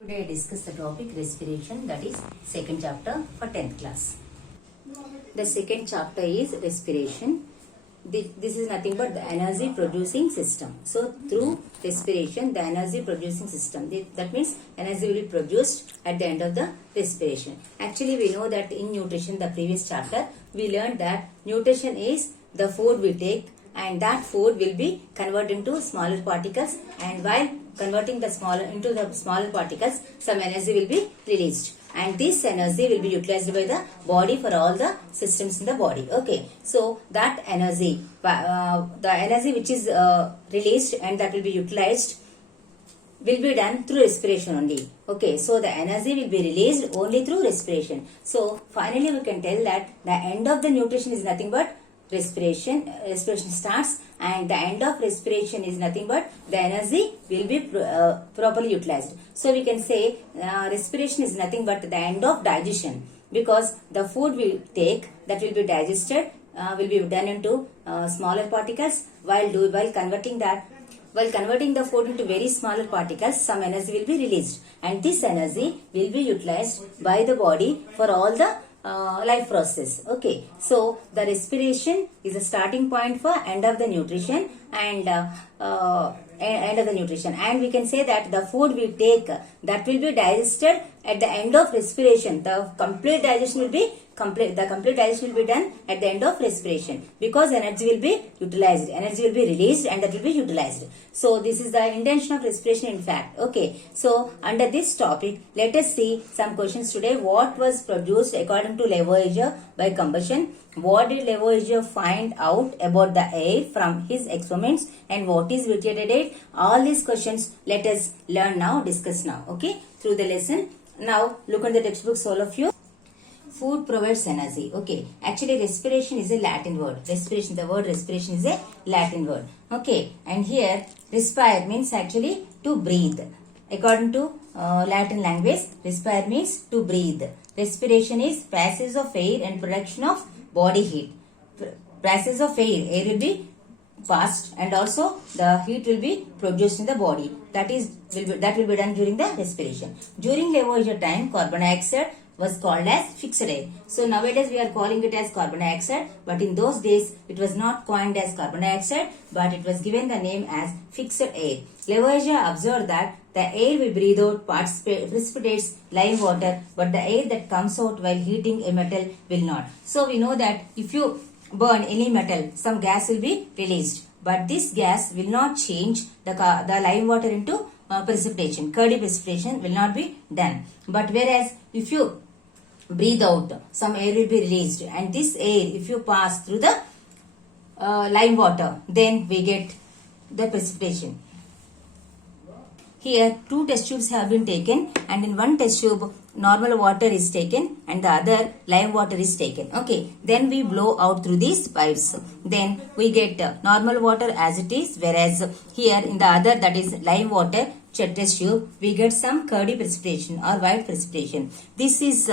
Today I discuss the topic respiration, that is second chapter for 10th class. The second chapter is respiration. This is nothing but the energy producing system. So through respiration, the energy producing system, that means energy will be produced at the end of the respiration. Actually we know that in nutrition, the previous chapter, we learned that nutrition is the food we take and that food will be converted into smaller particles, and while converting the smaller particles, some energy will be released, and this energy will be utilized by the body for all the systems in the body. Okay, so that energy, the energy which is released and that will be utilized will be done through respiration only. Okay, so the energy will be released only through respiration. So finally we can tell that the end of the nutrition is nothing but respiration. Respiration starts and the end of respiration is nothing but the energy will be properly utilized. So we can say respiration is nothing but the end of digestion, because the food we take that will be digested will be done into smaller particles. While converting the food into very smaller particles, some energy will be released, and this energy will be utilized by the body for all the life process. Okay, so the respiration is a starting point for end of the nutrition and and we can say that the food we take that will be digested at the end of respiration. The complete digestion will be done at the end of respiration, because energy will be utilized, energy will be released, and that will be utilized. So this is the intention of respiration in fact. Okay, so under this topic, let us see some questions today. What was produced according to Lavoisier by combustion? What did Lavoisier find out about the air from his experiments, and what is vitiated air? All these questions let us learn now, discuss now, okay, through the lesson. Now look at the textbooks, all of you. Food provides energy. Okay, actually respiration is a Latin word. The word respiration is a Latin word. Okay, and here respire means actually to breathe. According to Latin language, respire means to breathe. Respiration is passage of air and production of body heat. Passage of air will be passed, and also the heat will be produced in the body. That will be done during the respiration. During Lavoisier time, carbon dioxide was called as fixed air. So nowadays we are calling it as carbon dioxide, but in those days it was not coined as carbon dioxide, but it was given the name as fixed air. Lavoisier observed that the air we breathe out precipitates lime water, but the air that comes out while heating a metal will not. So we know that if you burn any metal, some gas will be released, but this gas will not change the lime water into precipitation. Curdy precipitation will not be done. But whereas if you breathe out, some air will be released, and this air, if you pass through the lime water, then we get the precipitation. Here two test tubes have been taken, and in one test tube normal water is taken and the other lime water is taken. Okay, then we blow out through these pipes. Then we get normal water as it is, whereas here in the other, that is lime water test tube, we get some curdy precipitation or white precipitation. This is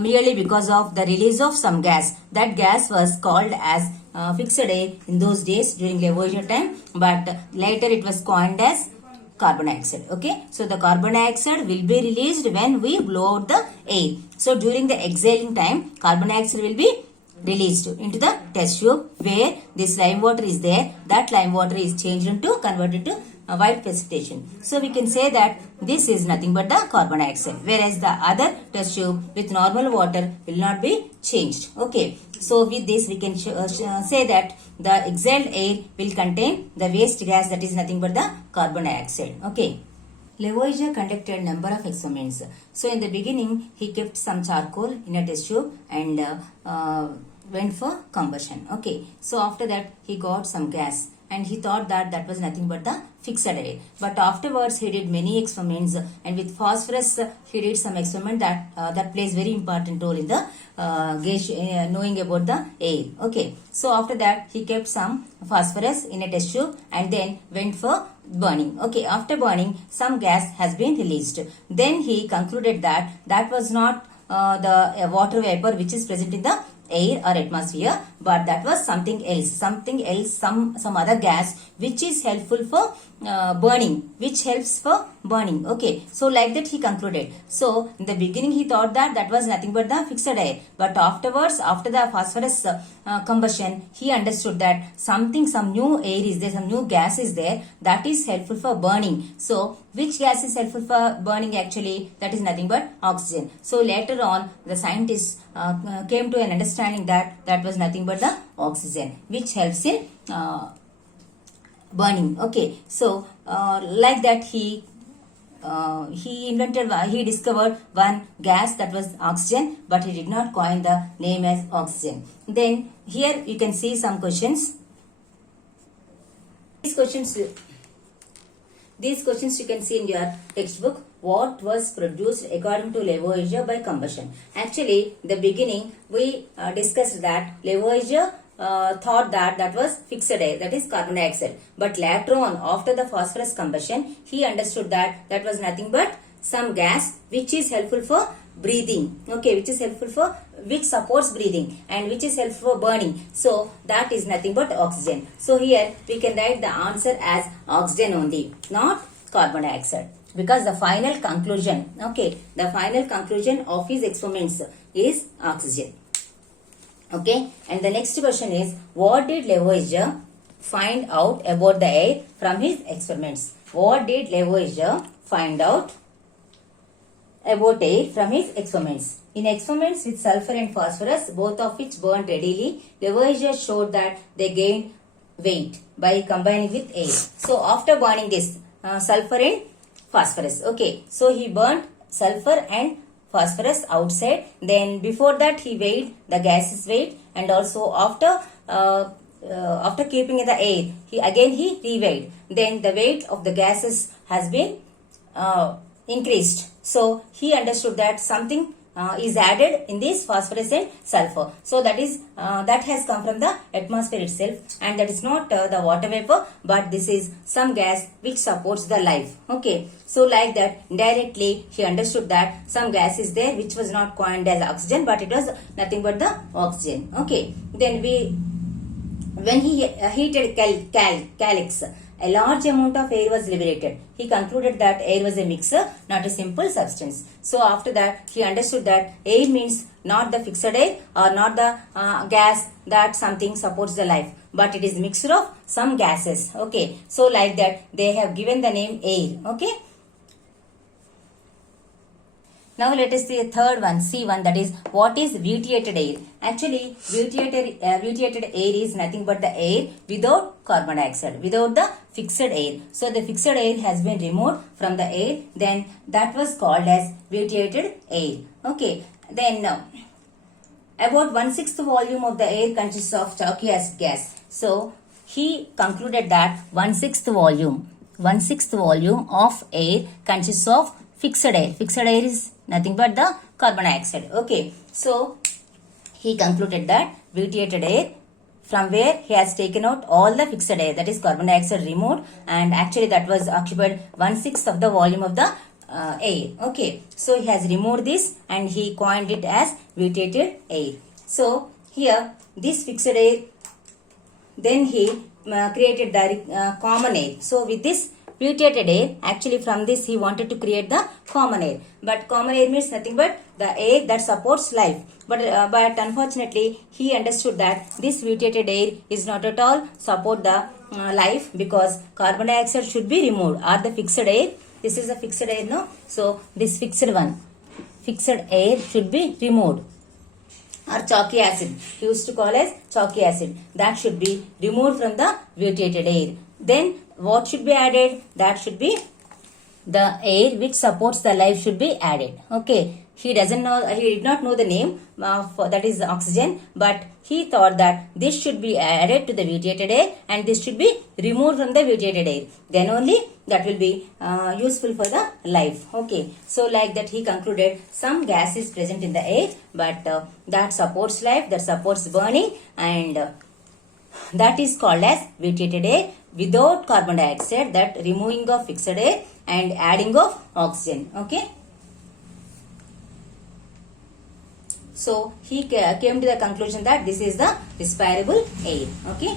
merely because of the release of some gas. That gas was called as fixed air in those days during Lavoisier time, but later it was coined as carbon dioxide. Okay, so the carbon dioxide will be released when we blow out the air. So during the exhaling time, carbon dioxide will be released into the test tube where this lime water is there. That lime water is converted to white precipitation. So we can say that this is nothing but the carbon dioxide, whereas the other test tube with normal water will not be changed. Okay, so with this we can say that the exhaled air will contain the waste gas, that is nothing but the carbon dioxide. Okay. Lavoisier conducted number of experiments. So in the beginning, he kept some charcoal in a test tube and went for combustion. Okay, so after that he got some gas, and he thought that was nothing but the fixed air. But afterwards he did many experiments, and with phosphorus he did some experiment that plays very important role in the knowing about the air. Okay, so after that he kept some phosphorus in a test tube and then went for burning. Okay, after burning some gas has been released. Then he concluded that was not the water vapor which is present in the air or atmosphere, but that was something else, some other gas which is helpful for burning, which helps for burning. Okay, so like that he concluded. So in the beginning he thought that that was nothing but the fixed air, but afterwards, after the phosphorus combustion, he understood that some new air is there, some new gas is there that is helpful for burning. So which gas is helpful for burning actually? That is nothing but oxygen. So later on the scientists came to an understanding that that was nothing but the oxygen which helps in burning. Okay, so like that he discovered one gas that was oxygen, but he did not coin the name as oxygen. Then here you can see some questions. These questions you can see in your textbook. What was produced according to Lavoisier by combustion? Actually, the beginning we discussed that Lavoisier thought that that was fixed air, that is carbon dioxide. But later on, after the phosphorus combustion, he understood that that was nothing but some gas which is helpful for breathing. Okay, which supports breathing and which is helpful for burning. So that is nothing but oxygen. So here we can write the answer as oxygen only, not carbon dioxide. Because the final conclusion, the final conclusion of his experiments is oxygen. Okay, and the next question is, what did Lavoisier find out about the air from his experiments? What did Lavoisier find out about air from his experiments? In experiments with sulfur and phosphorus, both of which burned readily, Lavoisier showed that they gained weight by combining with air. So after burning this sulfur and phosphorus, so he burned sulfur and phosphorus outside. Then before that he weighed the gases weight, and also after keeping in the air, he reweighed. Then the weight of the gases has been increased. So he understood that something is added in this phosphorus and sulfur. So that is that has come from the atmosphere itself, and that is not the water vapor, but this is some gas which supports the life. Okay, so like that indirectly he understood that some gas is there which was not coined as oxygen, but it was nothing but the oxygen. Okay, then when he heated calyx, a large amount of air was liberated. He concluded that air was a mixer, not a simple substance. So after that, he understood that air means not the fixed air or not the gas that something supports the life, but it is mixture of some gases. Okay, so like that they have given the name air. Okay. Now let us see the third one, C1, that is, what is vitiated air? Actually, vitiated air is nothing but the air without carbon dioxide, without the fixed air. So the fixed air has been removed from the air, then that was called as vitiated air. Okay, then about 1/6 volume of the air consists of chalky acid gas. So he concluded that 1/6 volume of air consists of fixed air. Fixed air is nothing but the carbon dioxide. Okay, so he concluded that vitiated air, from where he has taken out all the fixed air, that is carbon dioxide removed, and actually that was occupied 1/6 of the volume of the air. Okay, so he has removed this and he coined it as vitiated air. So here this fixed air, then he created the common air. So with this vitiated air, actually from this he wanted to create the common air, but common air means nothing but the air that supports life. But unfortunately he understood that this vitiated air is not at all support the life, because carbon dioxide should be removed, or the fixed air. This is a fixed air, no? So this fixed air should be removed, or chalky acid, used to call as chalky acid, that should be removed from the vitiated air. Then what should be added? That should be the air which supports the life should be added. Okay, he did not know the name for that is oxygen, but he thought that this should be added to the vitiated air and this should be removed from the vitiated air. Then only that will be useful for the life. Okay, so like that he concluded some gas is present in the air, but that supports life, that supports burning, and that is called as vitiated air without carbon dioxide, that removing of fixed air and adding of oxygen. Okay, so he came to the conclusion that this is the respirable air. Okay,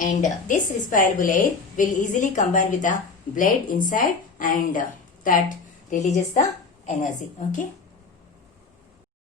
and this respirable air will easily combine with the blood inside and that releases the energy. Okay.